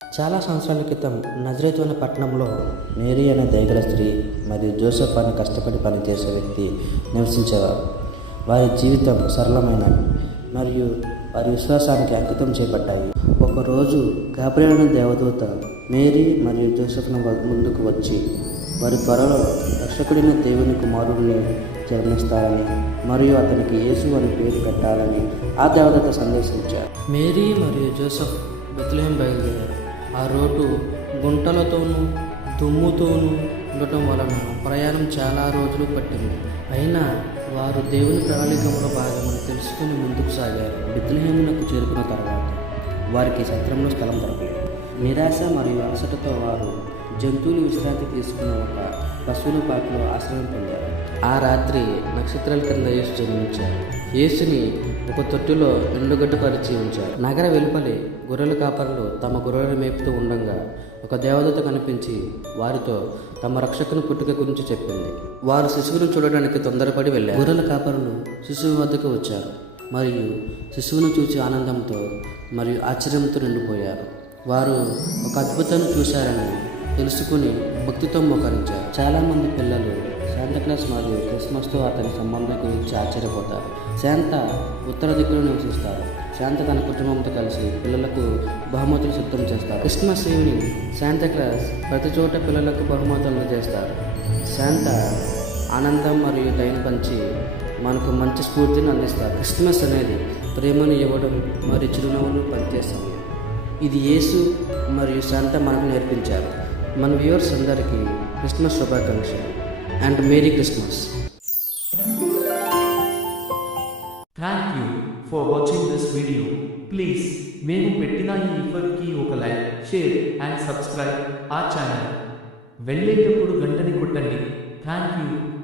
చాలా సంవత్సరాల క్రితం నజరేతు అనే పట్టణంలో మేరీ అనే దయగల స్త్రీ మరియు జోసెఫ్ అనే కష్టపడి పనిచేసే వ్యక్తి నివసించేవారు. వారి జీవితం సరళమైన మరియు వారి విశ్వాసానికి అంకితం చేయబడ్డాయి. ఒకరోజు గాబ్రియల్ అనే దేవదూత మేరీ మరియు జోసెఫ్ను ముందుకు వచ్చి వారి త్వరలో రక్షకుడైన దేవుని కుమారుడిని జన్మిస్తారని మరియు అతనికి యేసు అని పేరు పెట్టాలని ఆ దేవదూత సందేశించారు. మేరీ మరియు జోసెఫ్ బెత్లెహేం బయలుదేరారు. ఆ రోడ్డు గుంటలతోనూ దుమ్ముతోనూ ఉండటం వలన ప్రయాణం చాలా రోజులు పట్టింది. అయినా వారు దేవుని ప్రణాళికలో భాగమని తెలుసుకుని ముందుకు సాగారు. బెత్లెహేమునకు చేరుకున్న తర్వాత వారికి సత్రంలో స్థలం దొరకలేదు. నిరాశ మరియు అలసటతో వారు జంతువులు విశ్రాంతి తీసుకున్న ఒక పశువుల పాకలో ఆశ్రయం పొందారు. ఆ రాత్రి నక్షత్రాల కింద యేసు జన్మించారు. యేసుని ఒక తొట్టిలో ఎండుగడ్డ పరిచి ఉంచారు. నగర వెలుపలి గొర్రెల కాపరులు తమ గొర్రెలు మేపుతూ ఉండగా ఒక దేవదూత కనిపించి వారితో తమ రక్షకుని పుట్టుక గురించి చెప్పింది. వారు శిశువును చూడడానికి తొందరపడి వెళ్ళారు. గొర్రెల కాపరులు శిశువు వద్దకు వచ్చారు మరియు శిశువును చూసి ఆనందంతో మరియు ఆశ్చర్యంతో నిండిపోయారు. వారు ఒక అద్భుతాన్ని చూశారని తెలుసుకుని భక్తితో మోకరించారు. చాలామంది పిల్లలు శాంతాక్లాస్ మరియు క్రిస్మస్తో అతని సంబంధం గురించి ఆశ్చర్యపోతారు. శాంత ఉత్తర దిక్కులో నివసిస్తారు. శాంత తన కుటుంబంతో కలిసి పిల్లలకు బహుమతులు సిద్ధం చేస్తారు. క్రిస్మస్ ఈవినింగ్ శాంతాక్లాస్ ప్రతి చోట పిల్లలకు బహుమతులను చేస్తారు. శాంత ఆనందం మరియు దయను పంచి మనకు మంచి స్ఫూర్తిని అందిస్తారు. క్రిస్మస్ అనేది ప్రేమను ఇవ్వడం మరియు చిరునవ్వును పంచే సమయం. ఇది యేసు మరియు శాంత మనకు నేర్పించారు. మన వ్యూవర్స్ అందరికీ క్రిస్మస్ శుభాకాంక్షలు and merry Christmas. Thank you for watching this video. Please మేము పెట్టిన ఈ ఇఫర్కి ఒక లైక్, షేర్ అండ్ సబ్స్క్రైబ్ ఆ ఛానల్. వెళ్ళేటప్పుడు గంటని కొట్టండి. Thank you.